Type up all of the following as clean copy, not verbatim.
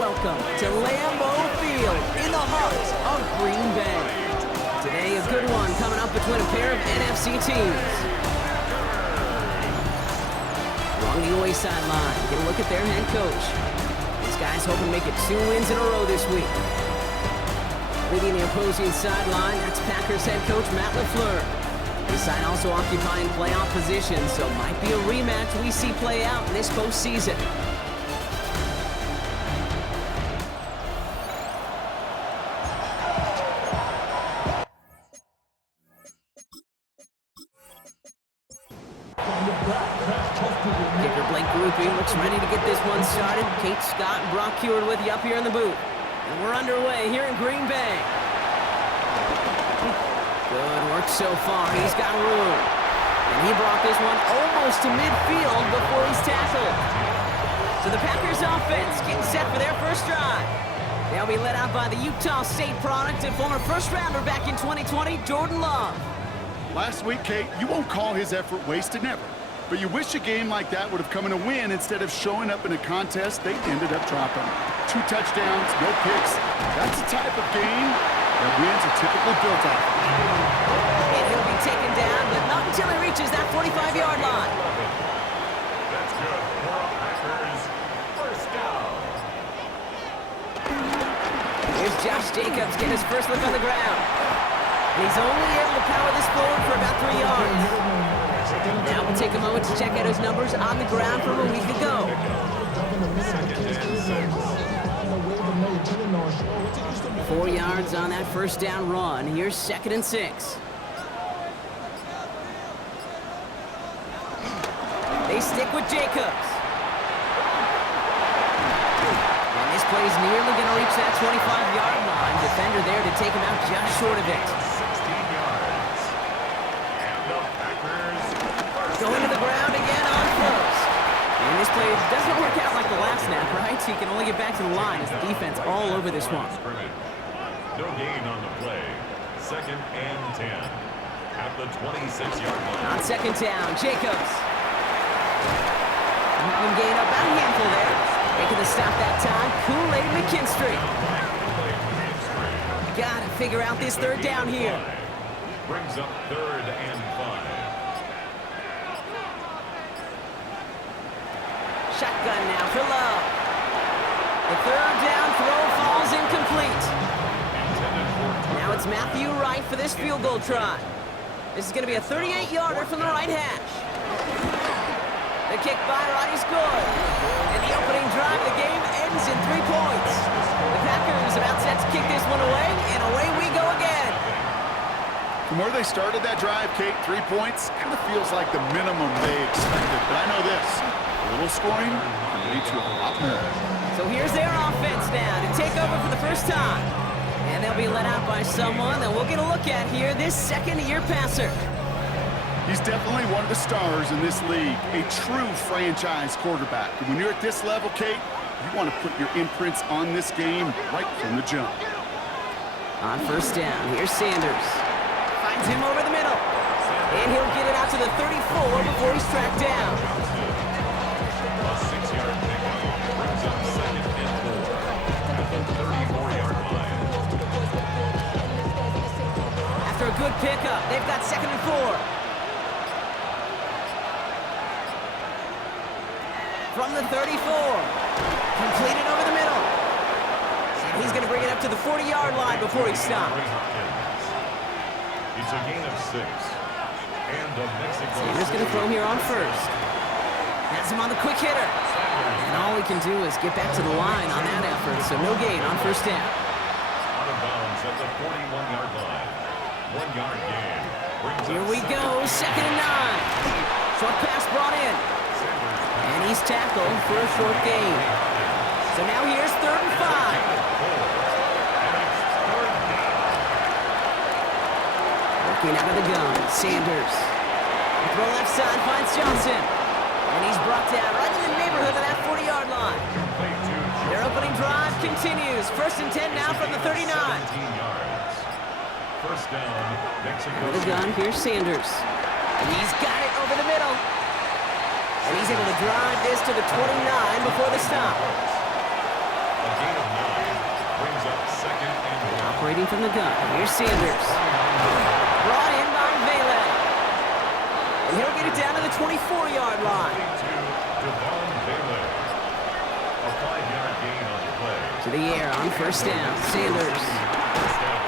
Welcome to Lambeau Field in the heart of Green Bay. Today, a good one coming up between a pair of NFC teams. Along the away sideline, get a look at their head coach. These guys hoping to make it 2 wins in a row this week. Leading the opposing sideline, that's Packers head coach Matt LaFleur. This side also occupying playoff position, so might be a rematch we see play out in this postseason. Looks ready to get this one started. Kate Scott and Brock Heward with you up here in the booth. And we're underway here in Green Bay. Good work so far. He's got room. And he brought this one almost to midfield before he's tackled. So the Packers offense getting set for their first drive. They'll be led out by the Utah State product and former first-rounder back in 2020, Jordan Love. Last week, Kate, you won't call his effort wasted, never. But you wish a game like that would have come in a win instead of showing up in a contest they ended up dropping. 2 touchdowns, no picks. That's the type of game that wins are typically built off. And he'll be taken down, but not until he reaches that 45-yard line. That's good. Packers, first down. Here's Josh Jacobs getting his first look on the ground. And he's only able to power this forward for about 3 yards. Now we'll take a moment to check out his numbers on the ground from a week ago. 4 yards on that first down run. Here's 2nd and 6. They stick with Jacobs. And this play's nearly going to reach that 25-yard line. Defender there to take him out just short of it. Going to the ground again on first. And this play doesn't work out like the last snap, right? So he can only get back to the line as the defense all over this one. No gain on the play. 2nd and 10. At the 26-yard line. On 2nd down, Jacobs. One gain up, about a handful there. Making the stop that time, Kool-Aid McKinstry. Got to figure out this 3rd down here. Brings up 3rd and 5. Shotgun now for Love. The 3rd down throw falls incomplete. Now it's Matthew Wright for this field goal try. This is going to be a 38-yarder from the right hash. The kick by Wright is good. And the opening drive of the game ends in 3 points. The Packers about set to kick this one away, and away we go again. From where they started that drive, Kate, 3 points, kind of feels like the minimum they expected. But I know this. A little scoring can lead to a lot more. So here's their offense now to take over for the first time. And they'll be led out by someone that we'll get a look at here, this second-year passer. He's definitely one of the stars in this league, a true franchise quarterback. And when you're at this level, Kate, you want to put your imprints on this game right from the jump. On first down, here's Sanders. Finds him over the middle. And he'll get it out to the 34 before he's tracked down. After a good pickup, they've got 2nd and 4. From the 34. Completed over the middle. And he's going to bring it up to the 40-yard line before he stops. It's a gain of 6. And a Mexico. Sanders going to throw here on first. Has him on the quick hitter. And all he can do is get back to the line on that effort, so no gain on first down. Out of bounds at the 41-yard line. 1 yard gain. Here we go, 2nd and 9. Short pass brought in. And he's tackled for a short gain. So now here's 3rd and 5. Working out of the gun, Sanders. Throw left side, finds Johnson. And he's brought down right in the neighborhood of that 40-yard line. Their opening drive continues. 1st and 10 now from the 39. First down, Mexico. Out of the gun, here's Sanders. And he's got it over the middle. And he's able to drive this to the 29 before the stop. A gain of 9 brings up second and 1. Operating from the gun. Here's Sanders. Brought in by Vele. And he'll get it down to the 24-yard line. A 5-yard gain on the play. To the air on first down. Sanders.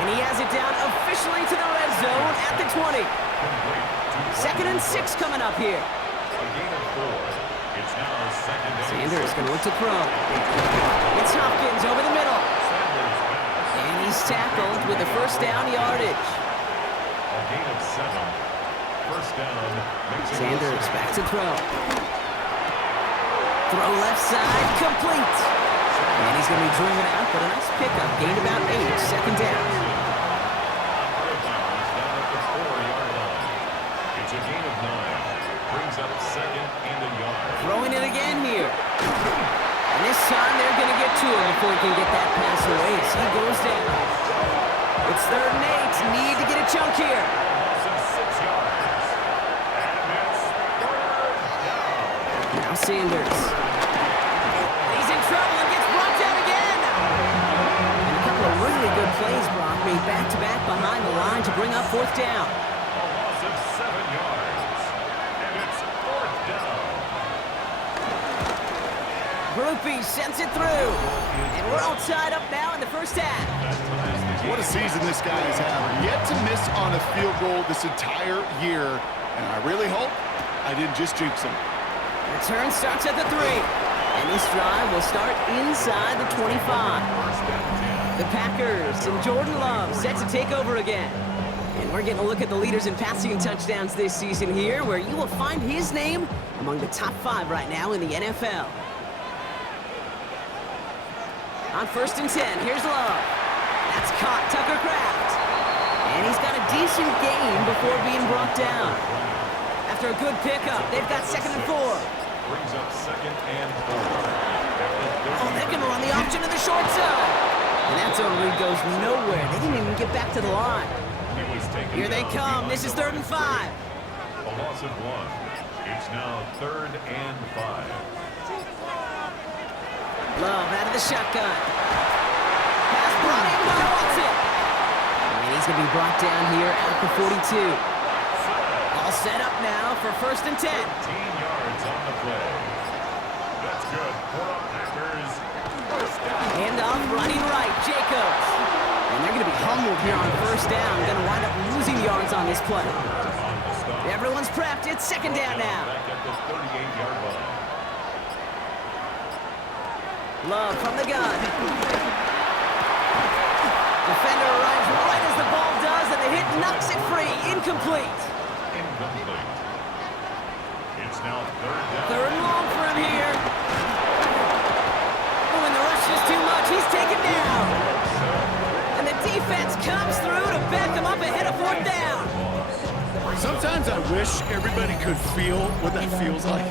And he has it down officially to the red zone at the 20. Second and 6 coming up here. A gain of 4. It's now second and Sanders 6. going to look to throw. It's Hopkins over the middle. Sanders pass. And he's tackled with the first down yardage. A gain of 7. First down. Makes it Sanders back to throw. Throw left side, complete. And he's going to be driven out, but a nice pickup. Gained about 8, second down. He's down at the 4-yard line. It's a gain of 9. Brings up second and a yard. Throwing it again here. And this time they're going to get to him before he can get that pass away as he goes down. It's third and 8. Need to get a chunk here. Loss of 6 yards. And it's third down. Now Sanders. He's in trouble and gets brought down again. And a couple of really good plays, Brock, made back-to-back behind the line to bring up fourth down. A loss of 7 yards. And it's fourth down. Groupie sends it through. And we're all tied up now in the first half. What a season this guy is having. Yet to miss on a field goal this entire year. And I really hope I didn't just jinx him. Return starts at the 3. And this drive will start inside the 25. The Packers and Jordan Love set to take over again. And we're getting a look at the leaders in passing touchdowns this season here, where you will find his name among the top 5 right now in the NFL. On first and 10, here's Love. That's caught, Tucker Kraft. And he's got a decent gain before being brought down. After a good pickup, they've got second and 4. Brings up second and 4. Oh, they're going to run the option to the short side. And that zone read goes nowhere. They didn't even get back to the line. Here they come. This is third and 5. A loss of 1. It's now third and 5. Love out of the shotgun. Pass brought in by Watson. And he's going to be brought down here at the 42. All set up now for first and 10. 15 yards on the play. That's good for the Packers. First down. Handoff running right, Jacobs. And they're going to be humbled here on first down. Going to wind up losing yards on this play. On the stop. Everyone's prepped. It's second down now. Back at the 38-yard line. Love from the gun. Defender arrives right as the ball does, and the hit knocks it free. Incomplete. Incomplete. It's now third down. Third and long for him here. Oh, and the rush is too much. He's taken down. And the defense comes through to back him up ahead of fourth down. Sometimes I wish everybody could feel what that feels like.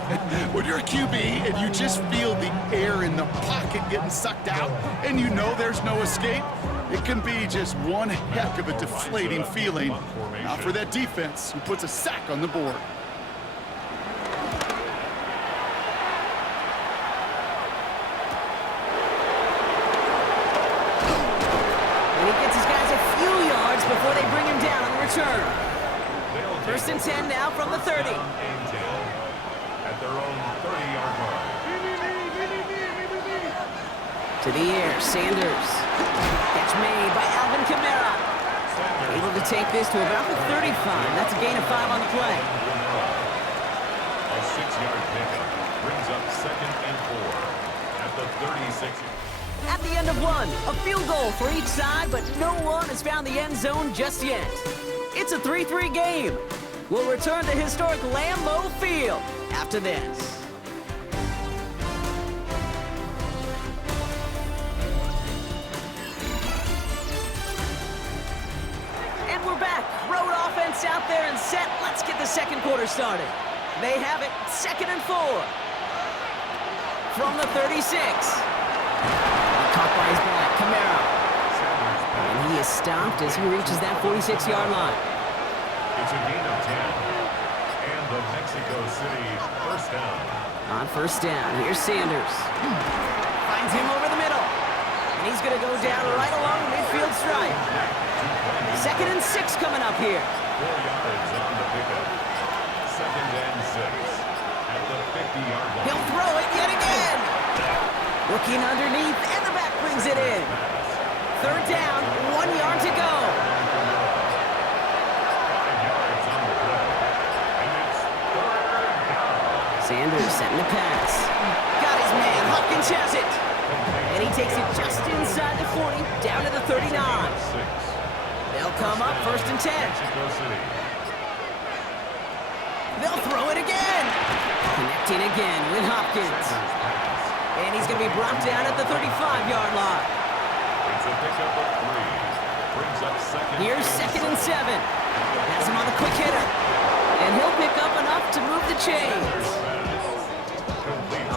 When you're a QB and you just feel the air in the pocket getting sucked out and you know there's no escape, it can be just one heck of a deflating feeling. Not for that defense who puts a sack on the board. And he gets his guys a few yards before they bring him down on the return. First and 10 now from the 30. And 10 at their own 30-yard line. To the air, Sanders. Catch made by Alvin Kamara. Able to take this to about the 35. That's a gain of 5 on the play. A 6-yard pickup brings up second and 4 at the 36. At the end of one, a field goal for each side, but no one has found the end zone just yet. It's a 3-3 game. We'll return to historic Lambeau Field after this. And we're back. Road offense out there and set. Let's get the second quarter started. They have it, second and 4. From the 36. Caught by his back, Kamara. And he is stopped as he reaches that 46-yard line. It's a gain of 10. And the Mexico City first down. On first down, here's Sanders. Finds him over the middle. is going to go down right along the midfield stripe. 2nd and 6 coming up here. 4 yards on the pickup. 2nd and 6 at the 50-yard line. He'll throw it yet again. Looking underneath, and the back brings it in. 3rd down, 1 yard to go. 5 yards on the play. And it's 3rd down. Sanders setting the pass. Got his man. Hopkins has it. And he takes it just inside the 40, down to the 39. They'll come up 1st and 10. Mexico City. They'll throw it again. Connecting again with Hopkins. And he's going to be brought down at the 35-yard line. It's a pickup of 3. Brings up 2nd. Here's 2nd and 7. Has him on the quick hitter. And he'll pick up enough to move the chains.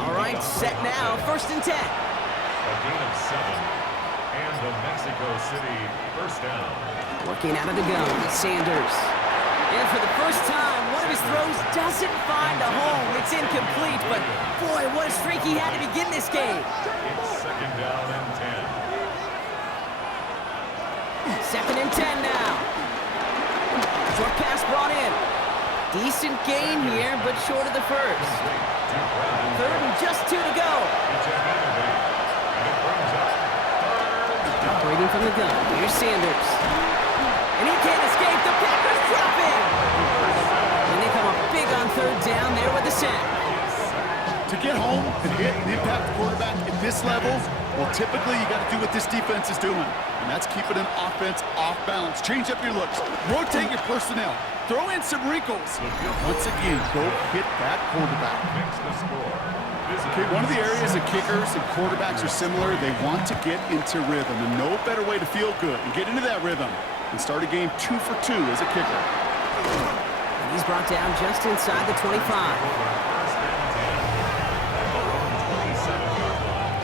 All right, set now. 1st and 10. A gain of 7. And the Mexico City 1st down. Working out of the gun, Sanders. And for the first time, one of his throws doesn't find a home. It's incomplete, but boy, what a streak he had to begin this game. It's 2nd down and 10. 2nd and 10 now. Short pass brought in. Decent gain here, but short of the first. 3rd and just 2 to go. It's a gain of 8. And it brings up 3rd down. Operating from the gun, here's Sanders. And he can't escape, the Packers drop him! And they come up big on 3rd down there with the sack. To get home and hit and impact the quarterback at this level, well, typically you got to do what this defense is doing, and that's keeping an offense off balance. Change up your looks, rotate your personnel, throw in some wrinkles. Once again, go hit that quarterback. Fix the score. Okay, one of the areas that kickers and quarterbacks are similar, they want to get into rhythm, and no better way to feel good and get into that rhythm and start a game 2 for 2 as a kicker. And he's brought down just inside the 25. 1st and 10. At their own 27-yard line.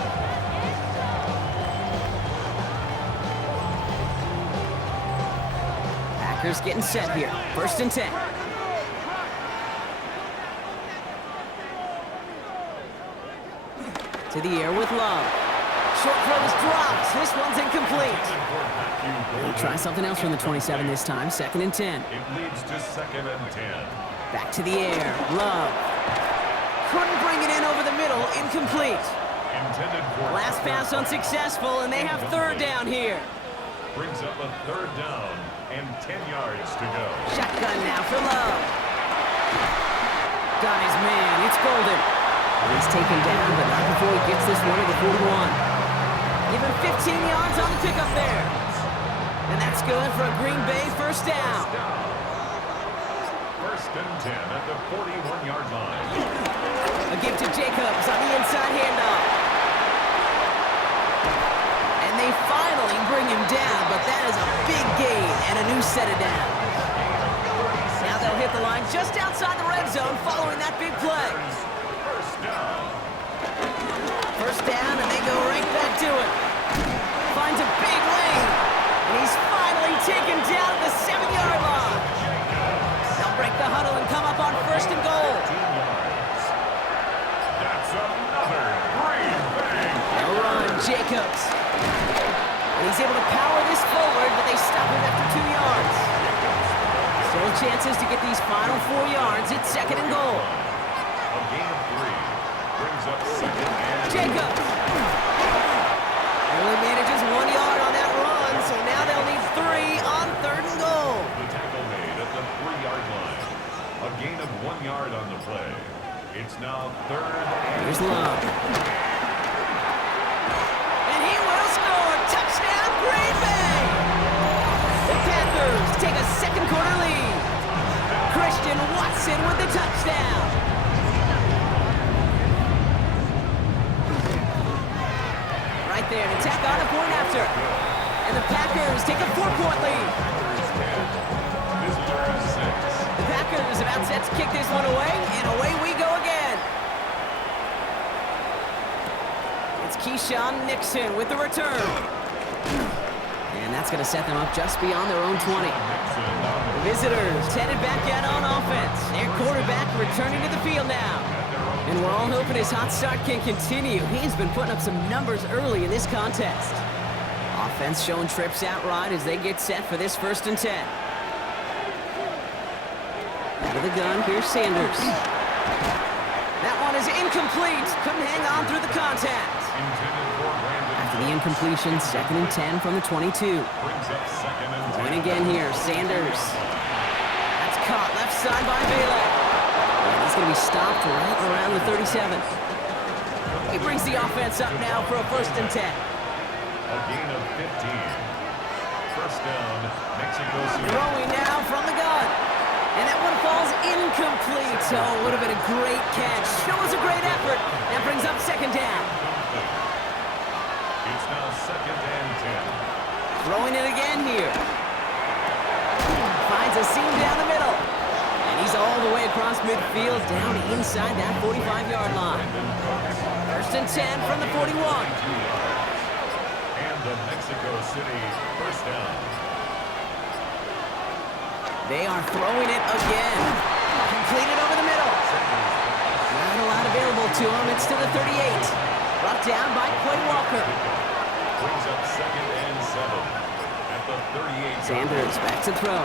Packers getting set here. 1st and 10. To the air with Love. Short throw is dropped. This one's incomplete. He'll try something else from the 27 this time. 2nd and 10. It leads to 2nd and 10. Back to the air. Love. Couldn't bring it in over the middle. Incomplete. Intended for Last pass unsuccessful, and they have 3rd down here. Brings up a 3rd down and 10 yards to go. Shotgun now for Love. Got his man. It's Golden. He's taken down, but not before he gets this one to the 41. Give him 15 yards on the pickup there. And that's good for a Green Bay 1st down. 1st and 10 at the 41-yard line. A give to Jacobs on the inside handoff. And they finally bring him down, but that is a big gain and a new set of downs. Now they'll hit the line just outside the red zone following that big play. 1st down, and they go right back to it. Finds a big lane, and he's finally taken down at the 7-yard line. They'll break the huddle and come up on 1st and goal. That's another Green Bay. They'll run Jacobs. And he's able to power this forward, but they stop him after 2 yards. Still chances to get these final 4 yards. It's 2nd and goal. A gain of 3 brings up 2nd and Jacobs. Only manages 1 yard on that run, so now they'll need 3 on 3rd and goal. the tackle made at the 3-yard line. A gain of 1 yard on the play. It's now 3rd and Here's Love. And he will score. Touchdown, Green Bay. The Panthers take a 2nd quarter lead. Christian Watson with the touchdown. Right there to tack on a point after. And the Packers take a 4-point lead. visitors 6. The Packers about set to kick this one away, and away we go again. It's Keyshawn Nixon with the return. And that's going to set them up just beyond their own 20. The visitors headed back out on offense. Their quarterback returning to the field now. And we're all hoping his hot start can continue. He's been putting up some numbers early in this contest. Offense showing trips out right as they get set for this 1st and 10. Out of the gun, here's Sanders. That one is incomplete. Couldn't hang on through the contact. After the incompletion, 2nd and 10 from the 22. Going again here, Sanders. That's caught left side by Bailey. And he's going to be stopped right around the 37. He brings the offense up now for a 1st and 10. A gain of 15. 1st down, Mexico City. Throwing now from the gun. And that one falls incomplete. Oh, it would have been a great catch. Shows a great effort. That brings up 2nd down. It's now 2nd and 10. Throwing it again here. Finds a seam down the middle. And he's all the way across midfield, down inside that 45-yard line. 1st and 10 from the 41. And the Mexico City 1st down. They are throwing it again. Completed over the middle. Not a lot available to him. It's to the 38. Brought down by Quay Walker. Brings up 2nd and 7 at the 38. Sanders back to throw.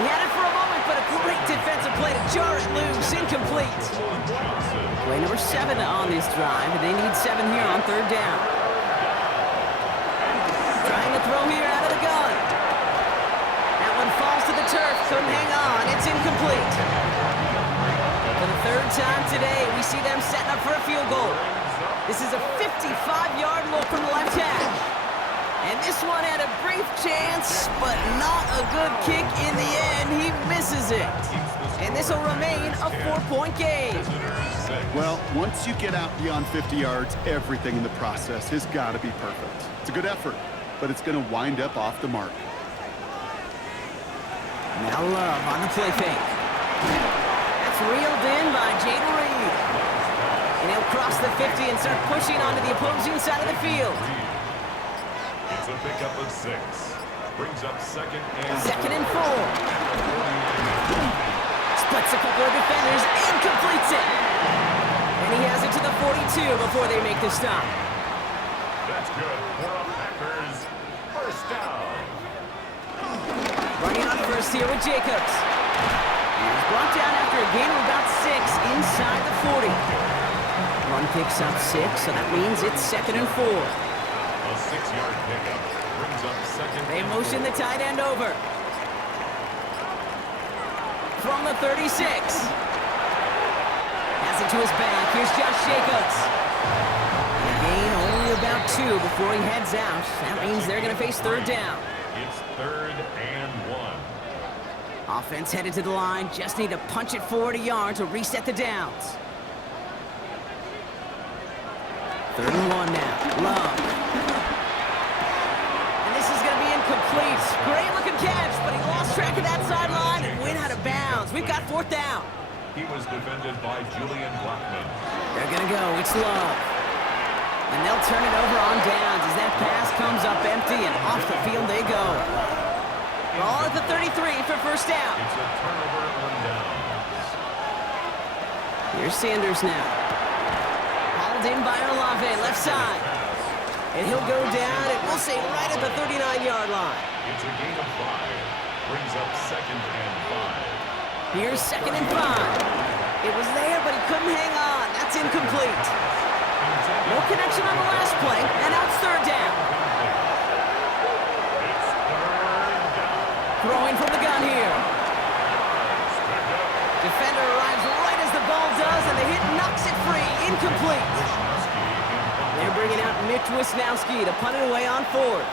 He had it for a moment, but a great defensive play to jar it loose. Incomplete. Play number 7 on this drive, and they need 7 here on 3rd down. Trying to throw here out of the gun. That one falls to the turf. Couldn't hang on. It's incomplete. For the 3rd time today, we see them setting up for a field goal. This is a 55-yard look from the left hash. And this one had a brief chance, but not a good kick in the end. He misses it. And this will remain a 4-point game. Well, once you get out beyond 50 yards, everything in the process has got to be perfect. It's a good effort, but it's going to wind up off the mark. Now Love on the play fake. That's reeled in by Shedeur. And he'll cross the 50 and start pushing onto the opposing side of the field. It's a pickup of 6. Brings up 2nd and 4. Splits a couple of defenders and completes it. And he has it to the 42 before they make the stop. That's good for a Packers 1st down. Running on first here with Jacobs. He's brought down after a gain of about 6 inside the 40. Run picks up 6, so that means it's 2nd and 4. A 6-yard pickup brings up 2nd. They motion the tight end over. From the 36. Has it to his back. Here's Josh Jacobs. A gain only about 2 before he heads out. That means they're going to face 3rd down. It's 3rd and 1. Offense headed to the line. Just need to punch it forward a yard to reset the downs. 3rd and 1 now. Love. And this is going to be incomplete. Great looking catch, but he lost track of that sideline and went out of bounds. We've got 4th down. He was defended by Julian Blackman. They're going to go. It's Love. And they'll turn it over on downs as that pass comes up empty and off the field they go. Ball at the 33 for 1st down. It's a turnover on downs. Here's Sanders now. Hauled in by Olave, left side. And he'll go down, and we'll say right at the 39-yard line. It's a gain of 5. Brings up 2nd and 5. Here's 2nd and 5. It was there, but he couldn't hang on. That's incomplete. No connection on the last play, and now it's 3rd down. Throwing from the gun here. Defender arrives right as the ball does, and the hit knocks it free. Incomplete. They're bringing out Mitch Wisnowski to punt it away on 4th.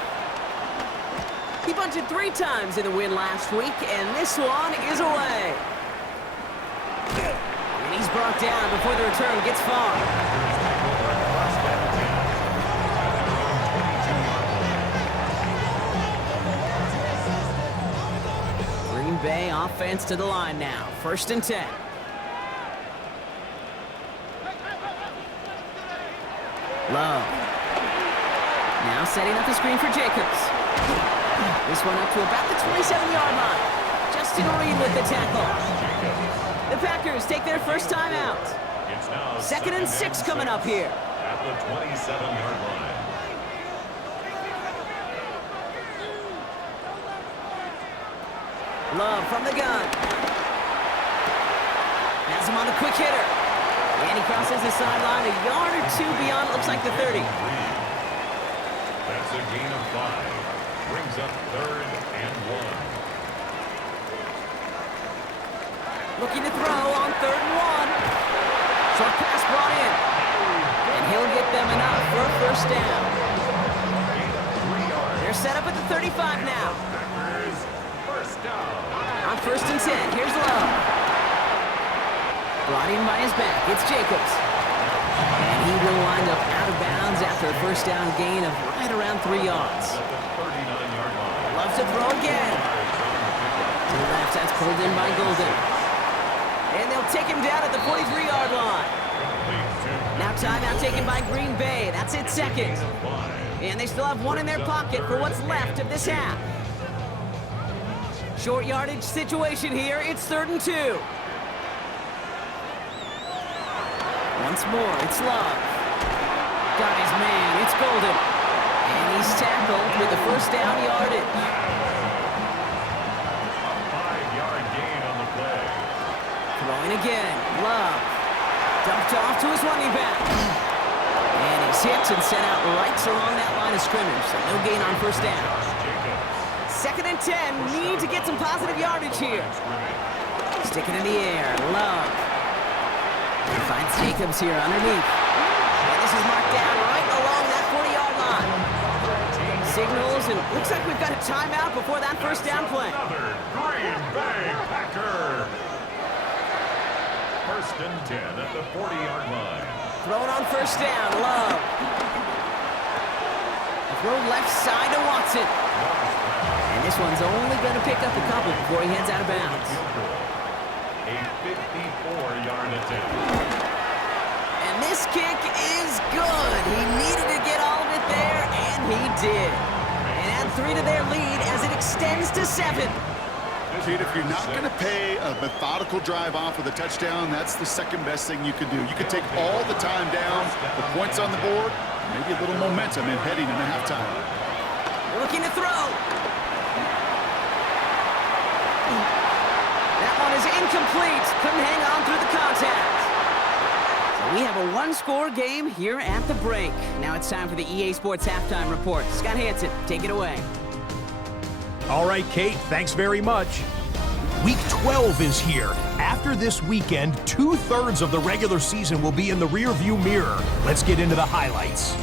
He bunted 3 times in the win last week, and this one is away. And he's brought down before the return gets far. Green Bay offense to the line now. 1st and 10. Love. Now setting up the screen for Jacobs. This one up to about the 27-yard line. Justin Reed with the tackle. The Packers take their first time out. It's now 2nd and 6 coming up here. at the 27-yard line. Love from the gun. Has him on the quick hitter. And he crosses the sideline a yard or two beyond, looks like the 30. That's a gain of 5. Brings up 3rd and 1. Looking to throw on 3rd and 1. Short pass brought in. And he'll get them enough for a first down. They're set up at the 35 now. First down. On 1st and 10, here's Love. Brought in by his back, it's Jacobs. And he will wind up out of bounds after a first down gain of right around 3 yards. At the 39-yard line. Loves to throw again. To the left, that's pulled in by Golden. And they'll take him down at the 43-yard line. Now timeout taken by Green Bay. That's it, 2nd. And they still have 1 in their pocket for what's left of this half. Short yardage situation here. It's 3rd and 2. Once more, it's Love. Got his man, it's Golden. And he's tackled with the first down yardage. 5-yard gain on the play. Throwing again, Love. Dumped off to his running back. And he's hit and sent out right along that line of scrimmage, so no gain on first down. 2nd and 10, need to get some positive yardage here. Stick it in the air, Love. He finds Jacobs here underneath. And this is marked down right along that 40-yard line. Signals, and looks like we've got a timeout before that first down play. Another Green Bay Packer. 1st and 10 at the 40-yard line. Thrown on first down, Love. Throw left side to Watson. And this one's only going to pick up a couple before he heads out of bounds. A 54-yard attempt. And this kick is good. He needed to get all of it there, and he did. And add 3 to their lead as it extends to 7. Kid, if you're not going to pay a methodical drive off with a touchdown, that's the second best thing you could do. You could take all the time down, the points on the board, maybe a little momentum in heading into halftime. Looking to throw. That one is incomplete. Couldn't hang on through the contact. So we have a 1-score game here at the break. Now it's time for the EA Sports Halftime Report. Scott Hansen, take it away. All right, Kate, thanks very much. Week 12 is here. After this weekend, 2/3 of the regular season will be in the rearview mirror. Let's get into the highlights.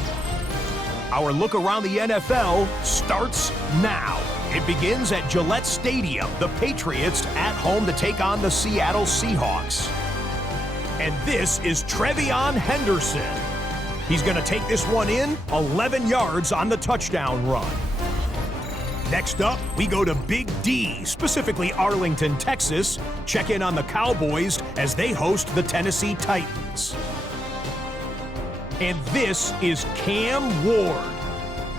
Our look around the NFL starts now. It begins at Gillette Stadium. The Patriots at home to take on the Seattle Seahawks. And this is Trevion Henderson. He's going to take this one in, 11 yards on the touchdown run. Next up, we go to Big D, specifically Arlington, Texas. Check in on the Cowboys as they host the Tennessee Titans. And this is Cam Ward.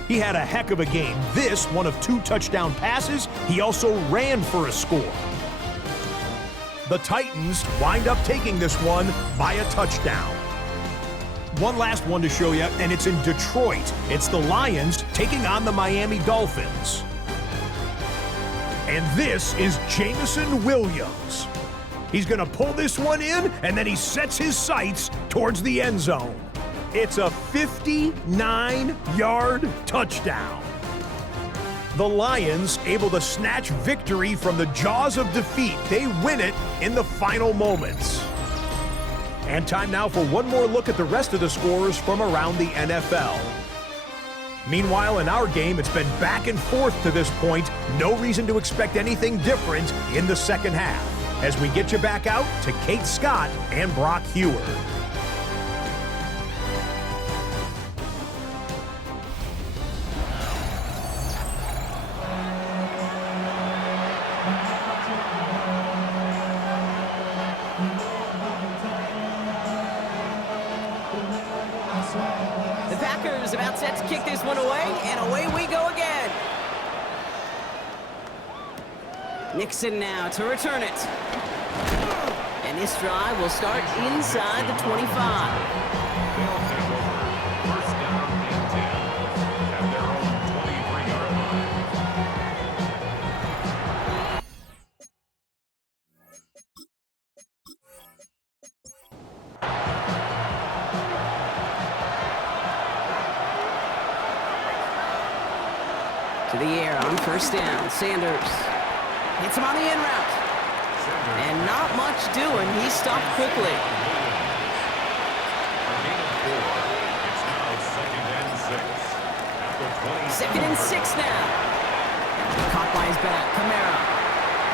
He had a heck of a game. This, one of 2 touchdown passes. He also ran for a score. The Titans wind up taking this one by a touchdown. One last one to show you, and it's in Detroit. It's the Lions taking on the Miami Dolphins. And this is Jameson Williams. He's going to pull this one in, and then he sets his sights towards the end zone. It's a 59-yard touchdown. The Lions able to snatch victory from the jaws of defeat. They win it in the final moments. And time now for one more look at the rest of the scores from around the NFL. Meanwhile, in our game, it's been back and forth to this point. No reason to expect anything different in the second half. As we get you back out to Kate Scott and Brock Hewer. The Packers about set to kick this one away, and away we go again. Nixon now to return it. And this drive will start inside the 25. First down and 10 at their own 23-yard To the air on first down. Sanders hits him on the in route. And not much doing. He stopped quickly. Second and 6 now. Caught by his back. Kamara.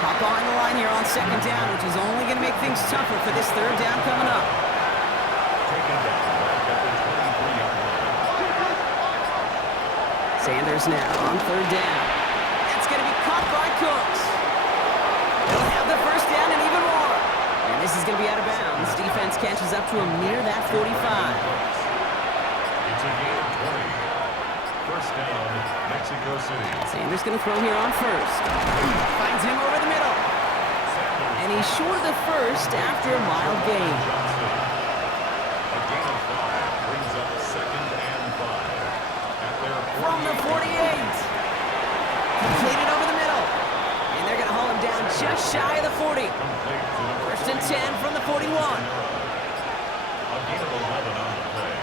Caught behind the line here on second down, which is only going to make things tougher for this third down coming up. Sanders now on third down. That's going to be caught by Cooks. They'll have the first down and even more. And this is going to be out of bounds. Defense catches up to him near that 45. It's a gain of 20. First down, Mexico City. Sanders going to throw here on first. Finds him over the middle. And he's short of the first after a mild gain. A gain of 5 brings up second and 5. At their From the 48. Completed over the middle. And they're going to haul him down just shy of the 40. First and 10 from the 41. A gain of 11 on the play.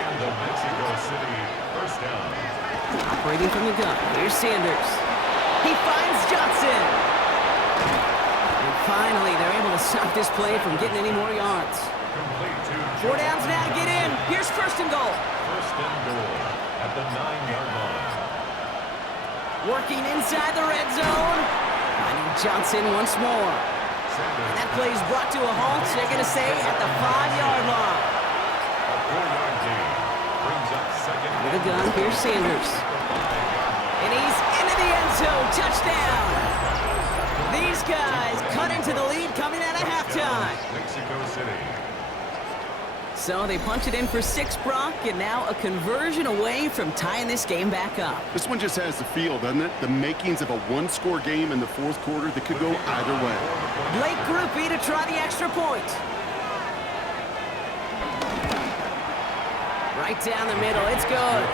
And the Mexico City first down. Operating from the gun. Here's Sanders. He finds Johnson. And finally, they're able to stop this play from getting any more yards. Complete to 4 downs now to get in. Here's first and goal. first and goal at the 9-yard line. Working inside the red zone. Finding Johnson once more. And that play is brought to a halt. They're going to say at the 5-yard line. A 4-yard gain brings up second. Out of the gun, here's Sanders. And he's into the end zone. Touchdown. These guys cut into the lead coming out of halftime. Mexico City. So they punch it in for 6, Brock, and now a conversion away from tying this game back up. This one just has the feel, doesn't it? The makings of a one-score game in the fourth quarter that could go either way. Blake Groupie to try the extra point. Right down the middle, it's good.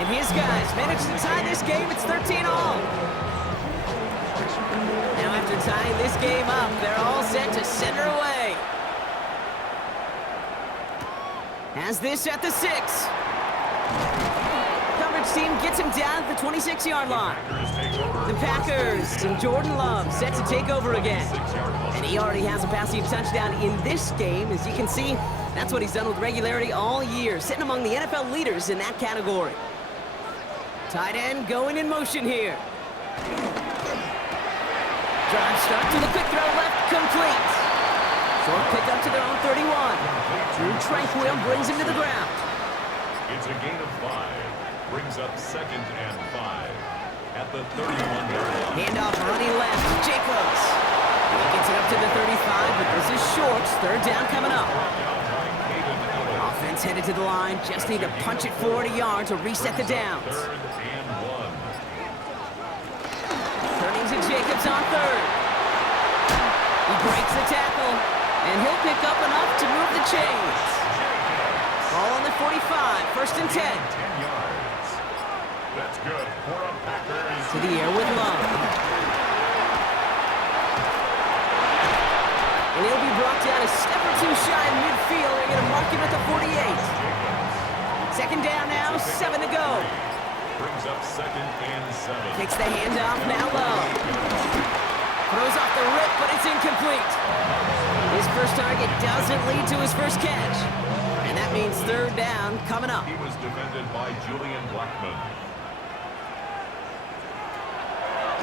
And his guys managed to tie this game. It's 13-all. Now after tying this game up, they're all set to send her away. Has this at the 6. Coverage team gets him down at the 26-yard line. The Packers and Jordan Love set to take over again. And he already has a passing touchdown in this game. As you can see, that's what he's done with regularity all year, sitting among the NFL leaders in that category. Tight end going in motion here. Drive start to the quick throw left, complete. Short pick up to their own 31. Drew Tranquil brings him to the ground. It's a gain of 5. Brings up second and 5 at the 31-yard line. Handoff running left, Jacobs. He gets it up to the 35, but this is short. Third down coming up. Offense headed to the line. Just need to punch it 40 yards to reset the downs. Third and 1. Turning to Jacobs on third. He breaks the tackle, and he'll pick up enough to move the chains. Ball on the 45, first and 10. 10 yards. That's good for a Packers. To the air with Love. And he'll be brought down a step or two shy in midfield. They're going to mark him at the 48. Second down now, 7 to go. Brings up second and 7. Takes the handoff, now Love. Throws off the rip, but it's incomplete. His first target doesn't lead to his first catch. And that means third down coming up. He was defended by Julian Blackman.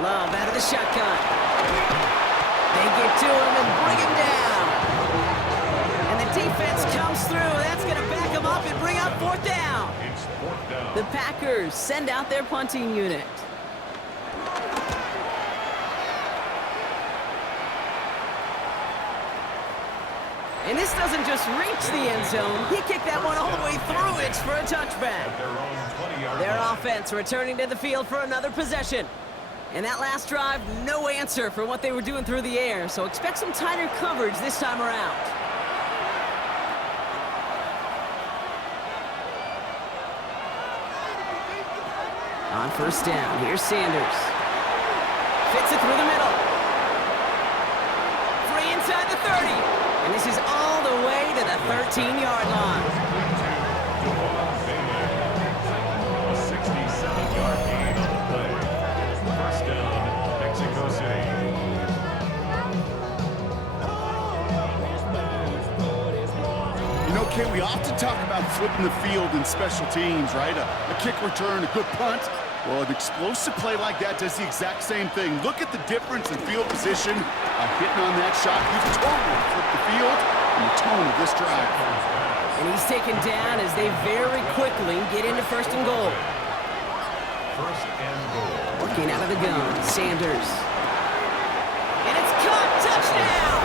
Love out of the shotgun. They get to him and bring him down. And the defense comes through. That's going to back him up and bring up fourth down. It's fourth down. The Packers send out their punting unit. And this doesn't just reach the end zone. He kicked that one all the way through it for a touchback. At their own 20-yard Their line. offense returning to the field for another possession. And that last drive, no answer for what they were doing through the air. So expect some tighter coverage this time around. On first down, here's Sanders. Fits it through the middle. Free inside the 30. And this is all the way to the 13-yard line. A 67-yard gain on the talk about flipping the field in special teams, right? A kick return, a good punt. Well, an explosive play like that does the exact same thing. Look at the difference in field position. Hitting on that shot, you've totally flipped the field and the tone of this drive. And he's taken down as they very quickly get into 1st and goal. 1st and goal. Working out of the gun, Sanders. And it's caught! Touchdown!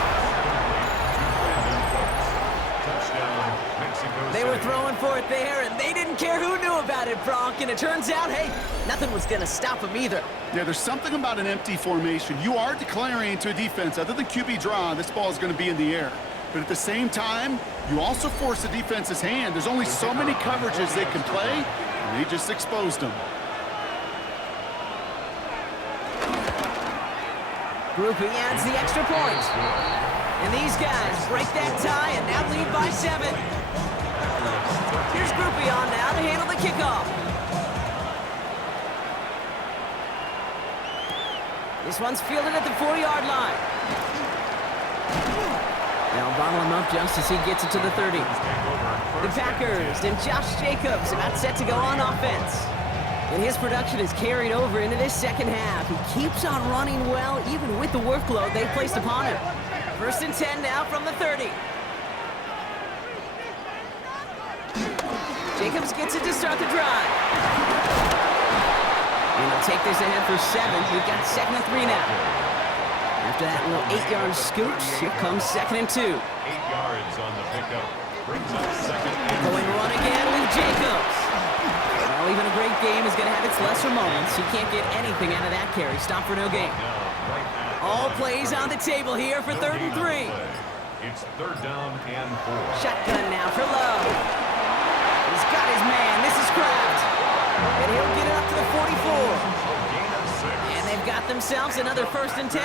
Touchdown, Mexico They were City. throwing for it there, and they didn't care who knew about it, Bronk. And it turns out, hey, nothing was going to stop them either. Yeah, there's something about an empty formation. You are declaring to a defense, other than QB draw, this ball is going to be in the air. But at the same time, you also force the defense's hand. There's only so many coverages they can play, and they just exposed them. Groupie adds the extra point. And these guys break that tie and now lead by 7. Here's Groupie on now to handle the kickoff. This one's fielded at the 4-yard line. They'll bottle him up just as he gets it to the 30. The Packers and Josh Jacobs about set to go on offense. And his production is carried over into this second half. He keeps on running well, even with the workload they placed upon him. 1st and 10 now from the 30. Jacobs gets it to start the drive. And he'll take this ahead for 7. We've got 2nd and 3 now. After that little 8-yard scooch, here comes 2nd and 2. 8 yards on the pickup. Brings up 2nd and Going run again with Jacobs. Well, even a great game is going to have its lesser moments. He can't get anything out of that carry. Stop for no gain. All plays on the table here for 3rd and 3. It's 3rd down and 4. Shotgun now for Love. He's got his man. This is Kraft. And he'll get it up to the 44. Gain of 6. And they've got themselves another 1st and 10.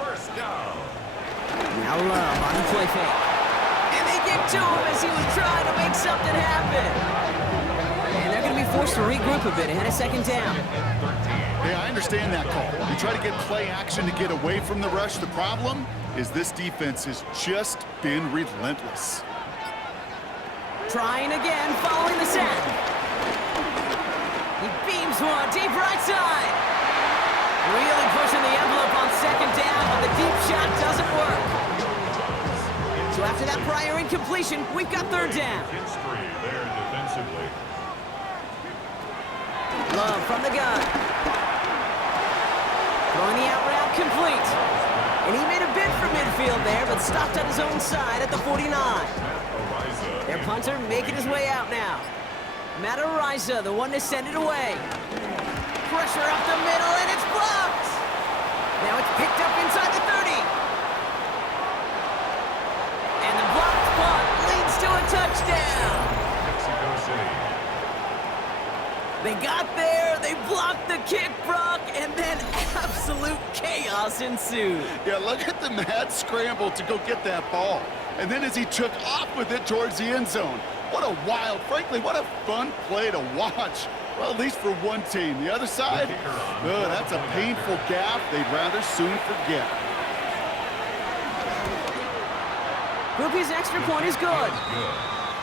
1st down. Now Love on the play fake. And they get to him as he was trying to make something happen. And they're going to be forced to regroup a bit ahead of 2nd down. Hey, I understand that call. You try to get play action to get away from the rush. The problem is this defense has just been relentless. Trying again, following the set. He beams one deep right side. Really pushing the envelope on 2nd down, but the deep shot doesn't work. So after that prior incompletion, we've got 3rd down. History there defensively. Love from the gun. Throwing the out route complete. And he made a bid for midfield there, but stopped on his own side at the 49. Their punter making his way out now. Matt Ariza, the one to send it away. Pressure up the middle, and it's blocked. Now it's picked up inside the 30. And the blocked punt leads to a touchdown. Mexico City. They got there, they blocked the kick, Brock, and then absolute chaos ensued. Yeah, look at the mad scramble to go get that ball. And then as he took off with it towards the end zone. What a wild, frankly, what a fun play to watch. Well, at least for one team. The other side, that's a painful gaffe they'd rather soon forget. Groupie's extra point is good.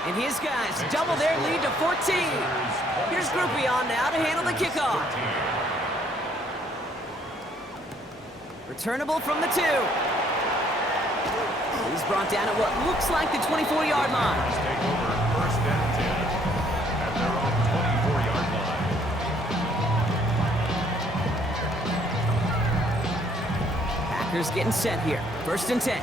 And his guys double their lead to 14. Here's Groupie on now to handle the kickoff. Returnable from the 2. He's brought down at what looks like the 24-yard line. Take over 1st and 10 at their own 24-yard line. Packers getting set here. 1st and 10.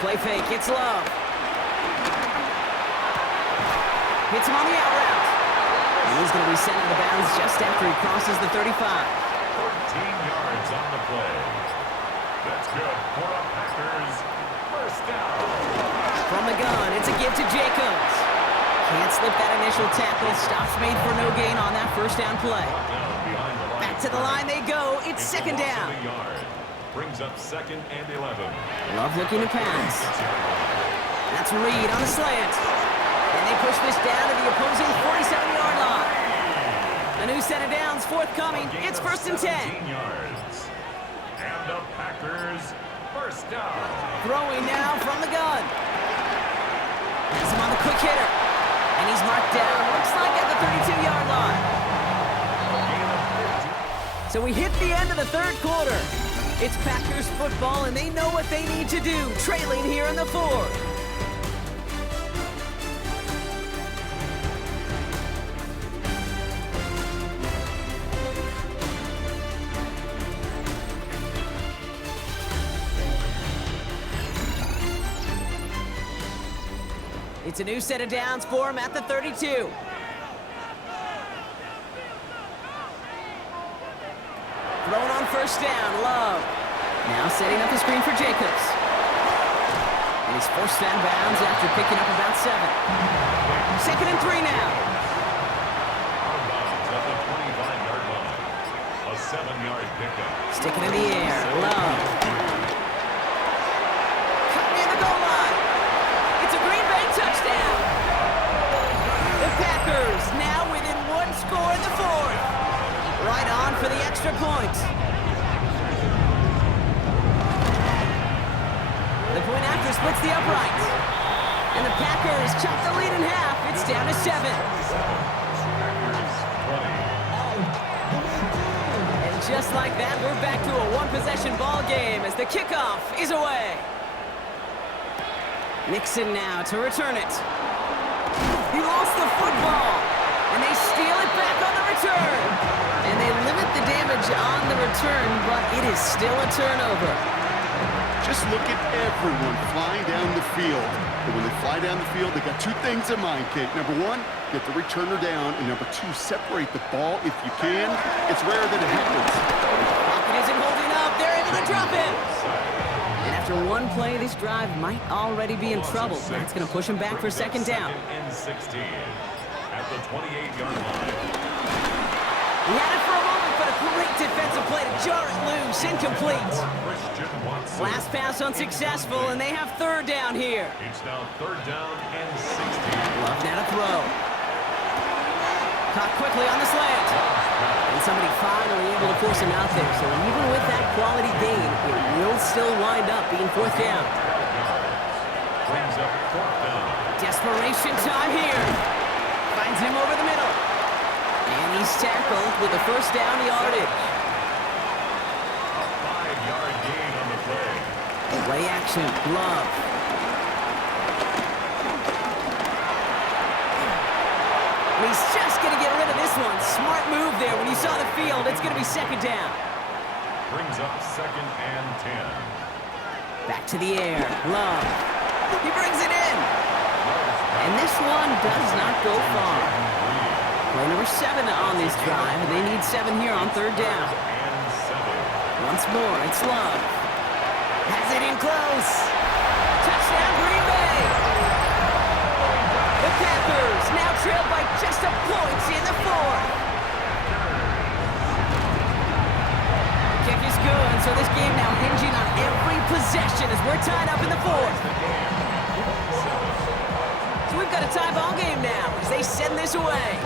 Play fake, it's Love. Hits him on the out route. And he's going to be sent out of bounds just after he crosses the 35. 14 yards on the play. That's good for the Packers. 1st down. From the gun, it's a give to Jacobs. Can't slip that initial tackle. Stops made for no gain on that 1st down play. Down behind the line. Back to the line they go. It's 2nd down. Brings up 2nd and 11. Love looking to pass. That's Reed on the slant. And they push this down to the opposing 47-yard line. A new set of downs forthcoming. It's 1st and 10. 17 yards. And the Packers First down. Throwing now from the gun. Has him on the quick hitter. And he's marked down. Looks like at the 32-yard line. So we hit the end of the third quarter. It's Packers football, and they know what they need to do, trailing here in the fourth. It's a new set of downs for him at the 32. Thrown on first down, Love. Now setting up the screen for Jacobs. And he's forced out of bounds after picking up about 7. 2nd and 3 now. Out of bounds at the 25-yard line. A 7-yard pickup. Sticking in the air, Love. Cutting in the goal line. It's a Green Bay touchdown. The Packers now within 1 score in the fourth. Right on for the extra point. The point after splits the uprights. And the Packers chop the lead in half. It's down to 7. And just like that, we're back to a one-possession ball game as the kickoff is away. Nixon now to return it. He lost the football. And they steal it back on the return. And they limit the damage on the return, but it is still a turnover. Just look at everyone flying down the field. And when they fly down the field, they got 2 things in mind, Kate. Number 1, get the returner down. And number 2, separate the ball if you can. It's rare that it happens. Pocket isn't holding up. They're able to drop it. And after one play, this drive might already be in trouble. That's going to push him back for 2nd down. And 16 at the 28-yard line. He had it for a moment, but a great defensive play to jar it loose. Incomplete. Last pass unsuccessful, and they have 3rd down here. It's now 3rd down and 16. Love now to throw. Caught quickly on the slant. And somebody finally able to force him out there. So even with that quality gain, it will still wind up being 4th down. Brings up 4th down. Desperation time here. Finds him over the middle. And he's tackled with the 1st down yardage. A 5-yard gain on the play. Play action, Love. And he's just going to get rid of this one. Smart move there. When you saw the field, it's going to be 2nd down. Brings up 2nd and 10. Back to the air, Love. He brings it in. And this one does not go far. Play number 7 on this drive, and they need 7 here on 3rd down. Once more, it's Love. Has it in close. Touchdown, Green Bay. The Packers now trailed by just a point in the 4th. The kick is good, so this game now hinging on every possession as we're tied up in the 4th. So we've got a tie ball game now as they send this away.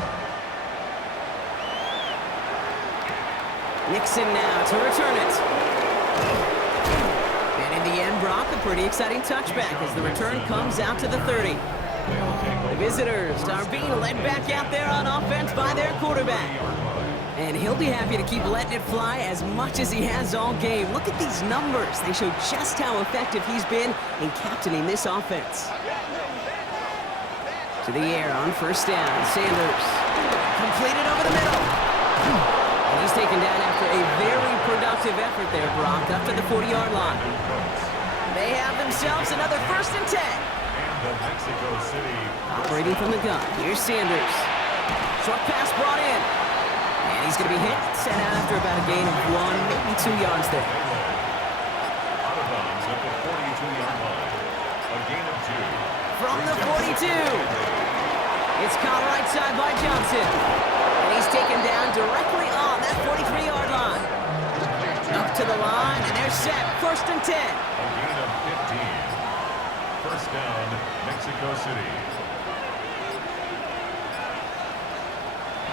Nixon now to return it. And in the end, Brock, a pretty exciting touchback as the return comes out to the 30. The visitors are being led back out there on offense by their quarterback. And he'll be happy to keep letting it fly as much as he has all game. Look at these numbers. They show just how effective he's been in captaining this offense. To the air on 1st down. Sanders completed over the middle. And he's taken down after a very productive effort there, Brock, up to the 40-yard line. They have themselves another 1st and 10. And the Mexico City. Operating from the gun. Here's Sanders. Short pass brought in. And he's going to be hit. Sent out after about a gain of 1, maybe 2 yards there. Out of bounds at the 42-yard line. A gain of 2. From the 42. It's caught right side by Johnson. And he's taken down directly on that 43-yard line. Up to the line, and they're set. 1st and 10. A gain of 15. 1st down, Mexico City.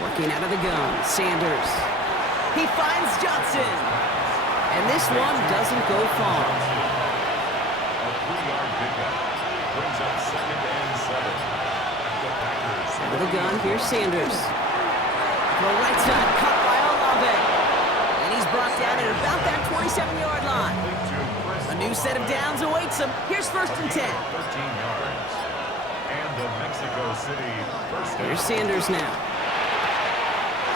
Working out of the gun, Sanders. He finds Johnson. And this one doesn't go far. brings up 2nd and 7. The Packers. With a gun, here's Sanders. Throw right side, caught by Olave. And he's brought down at about that 27-yard line. A new set of downs awaits him. Here's 1st and 10. 13 yards. And the Mexico City first down. Here's Sanders now.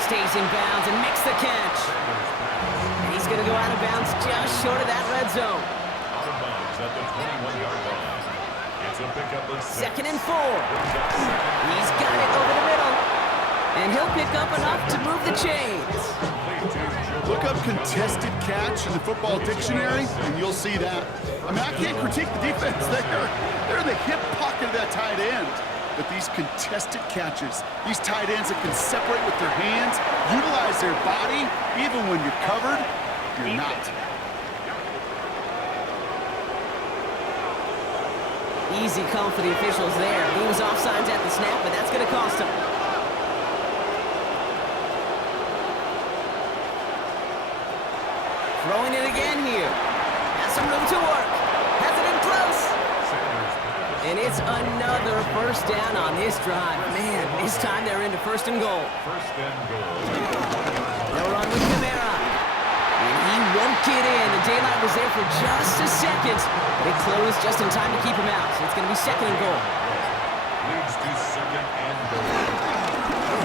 Stays in bounds and makes the catch. And he's going to go out of bounds just short of that red zone. Out of bounds at the 21-yard line. It's a pickup of 6. 2nd and 4. He's got it over the middle. And he'll pick up enough to move the chains. Look up contested catch in the football dictionary, and you'll see that. I mean, I can't critique the defense there. They're in the hip pocket of that tight end. But these contested catches, these tight ends that can separate with their hands, utilize their body, even when you're covered, you're not. Easy call for the officials there. He was offsides at the snap, but that's going to cost him. Throwing it again here. Has some room to work. Has it in close. And it's another 1st down on this drive. Man, this time they're into 1st and goal. 1st and goal. They'll run with Kamara. And he won't get in. The daylight was there for just a second. But it closed just in time to keep him out. So it's going to be 2nd and goal. Leads to 2nd and goal.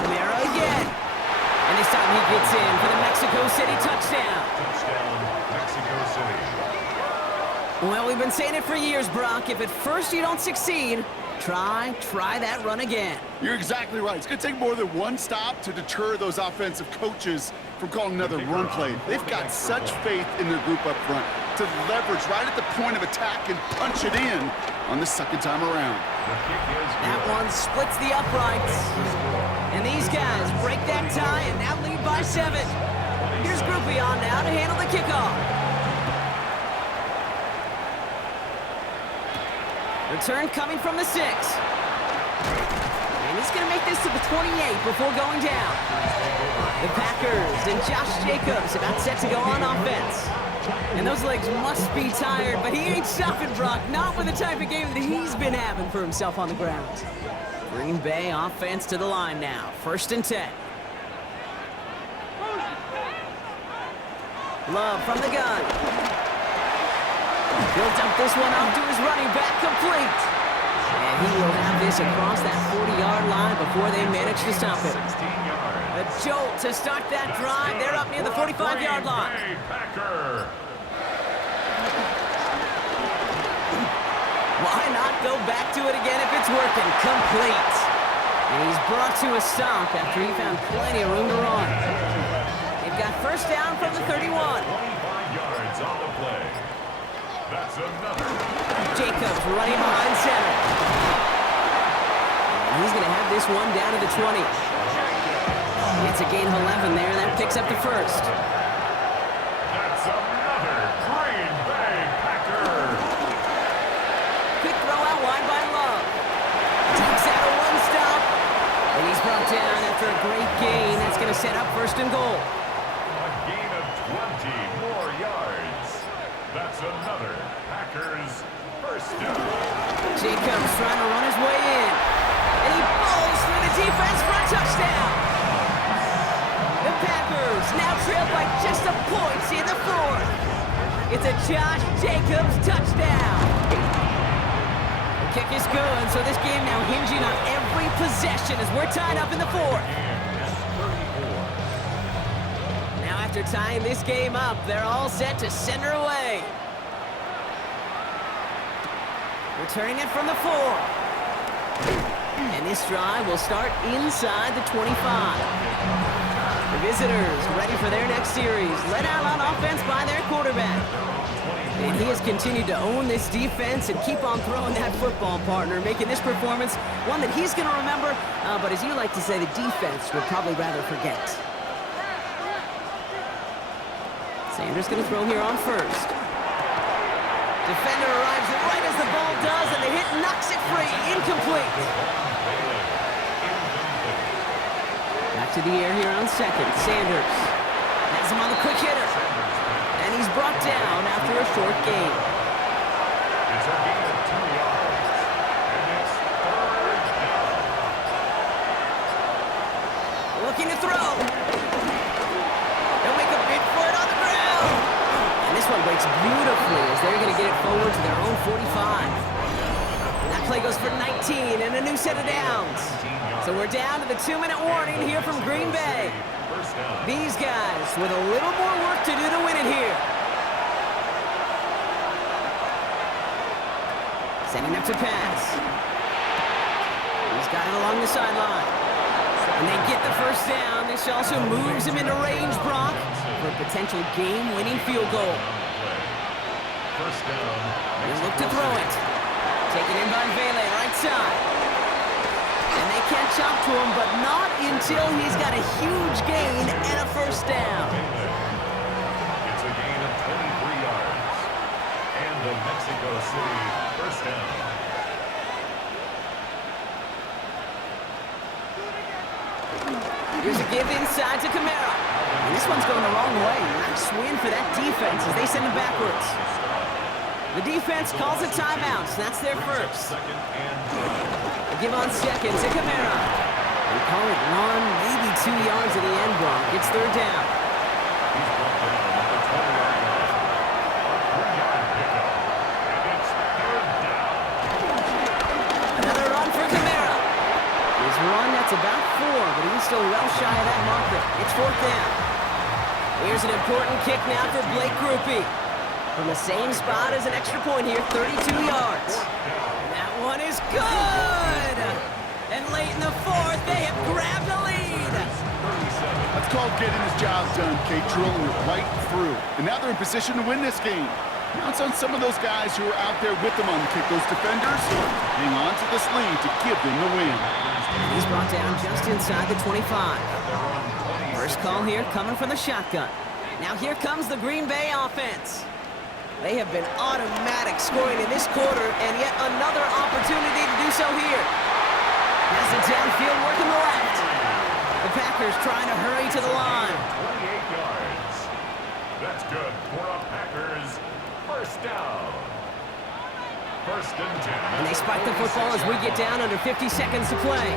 Kamara again. And this time he gets in for the Mexico City touchdown. Touchdown, Mexico City. Well, we've been saying it for years, Brock. If at first you don't succeed, try that run again. You're exactly right. It's going to take more than one stop to deter those offensive coaches from calling another run play. They've got such faith in their group up front to leverage right at the point of attack and punch it in on the 2nd time around. That one splits the uprights. And these guys break that tie and now lead by 7. Here's Groupie on now to handle the kickoff. Return coming from the 6. And he's going to make this to the 28 before going down. The Packers and Josh Jacobs about set to go on offense. And those legs must be tired, but he ain't stopping, Brock. Not with the type of game that he's been having for himself on the ground. Green Bay offense to the line now. 1st and 10. Love from the gun. He'll dump this one off to his running back, complete. And he will have this across that 40-yard line before they manage to stop him. A jolt to start that drive. They're up near the 45-yard line. Why not go back to it again if it's working? Complete. And he's brought to a stop after he found plenty of room to run. They've got 1st down from the 31. 25 yards on the play. That's another. Jacobs running behind center. And he's going to have this one down to the 20. It's a gain of 11 there. That picks up the 1st. That's another Green Bay Packer. Quick throw out wide by Love. Takes out a one-stop. And he's brought down after a great gain. That's going to set up 1st and goal. A gain of 20 more yards. That's another Packers 1st down. Jacobs trying to run his way in. And he falls through the defense for a touchdown. The Packers now trail by just a point in the 4th. It's a Josh Jacobs touchdown. The kick is good, so this game now hinging on every possession as we're tied up in the 4th. Now after tying this game up, they're all set to send her away. Returning it from the 4. And this drive will start inside the 25. The visitors ready for their next series, led out on offense by their quarterback. And he has continued to own this defense and keep on throwing that football, partner, making this performance one that he's going to remember, but as you like to say, the defense would probably rather forget. Sanders going to throw here on 1st. Defender arrives right as the ball does, and the hit knocks it free. Incomplete. Back to the air here on 2nd. Sanders has him on the quick hitter. And he's brought down after a short gain. It's a gain of 2 yards. looking to throw. They'll make a bid for it on the ground. And this one breaks beautifully as they're going to get it forward to their own 45. And that play goes for 19 and a new set of downs. So we're down to the 2-minute warning here from Green Bay. These guys with a little more work to do to win it here. Setting up to pass. He's got it along the sideline. And they get the first down. This also moves him into range, Brock, for a potential game-winning field goal. He'll look to throw it. Taken in by Vele, right side. And they can't chop to him, but not until he's got a huge gain and a first down. It's a gain of 23 yards. And the Mexico City first down. Here's a give inside to Kamara. And this one's going the wrong way. Nice win for that defense as they send him backwards. The defense calls a timeout. That's their first. A give on second to Kamara. They call it 1, maybe 2 yards at the end, Brock. It's third down. He's brought down at the 20-yard line. A 3-yard pickup. And it's third down. Another run for Kamara. His run, that's about 4, but he's still well shy of that marker. It's fourth down. Here's an important kick now for Blake Grupe. From the same spot as an extra point here, 32 yards. And that one is good! And late in the fourth, they have grabbed the lead. That's called getting his job done, Kate, drilling it right through. And now they're in position to win this game. Now it's on some of those guys who are out there with them on the kick. Those defenders, hang on to this lead to give them the win. He's brought down just inside the 25. First call here coming from the shotgun. Now here comes the Green Bay offense. They have been automatic scoring in this quarter, and yet another opportunity to do so here. Has it downfield, working the left. The Packers trying to hurry to the line. 28 yards. That's good for a Packers first down. First and 10. And they spike the football as we get down under 50 seconds to play.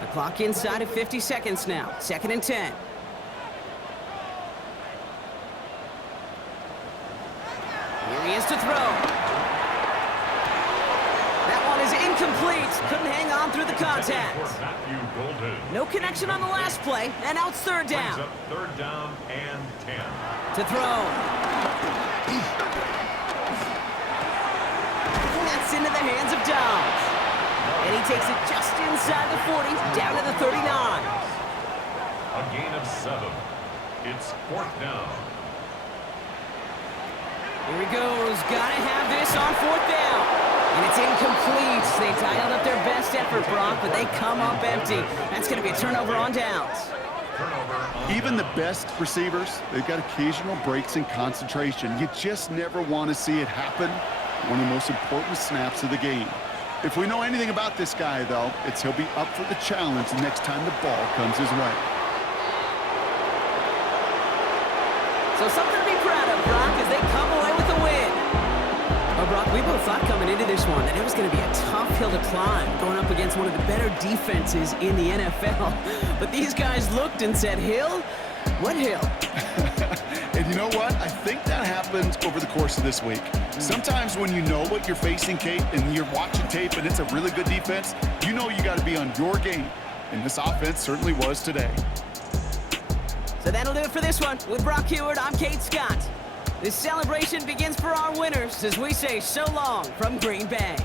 The clock inside of 50 seconds now. Second and 10. Here he is to throw. That one is incomplete. Couldn't hang on through the contact. No connection on the last play, and now it's third down. Third down and 10. To throw. That's into the hands of Downs. And he takes it just inside the 40, down to the 39. A gain of 7. It's fourth down. Here he goes. Gotta have this on fourth down. And it's incomplete. They dialed up their best effort, Brock, but they come up empty. That's going to be a turnover on downs. Even the best receivers, they've got occasional breaks in concentration. You just never want to see it happen. One of the most important snaps of the game. If we know anything about this guy, though, it's he'll be up for the challenge the next time the ball comes his way. So something to be proud of, Brock, as they come away with a win. Well, Brock, we both thought coming into this one that it was going to be a tough hill to climb, going up against one of the better defenses in the NFL. But these guys looked and said, hill? What hill? And you know what? I think that happened over the course of this week. Sometimes when you know what you're facing, Kate, and you're watching tape and it's a really good defense, you know you got to be on your game. And this offense certainly was today. So that'll do it for this one. With Brock Heward, I'm Kate Scott. This celebration begins for our winners as we say so long from Green Bay.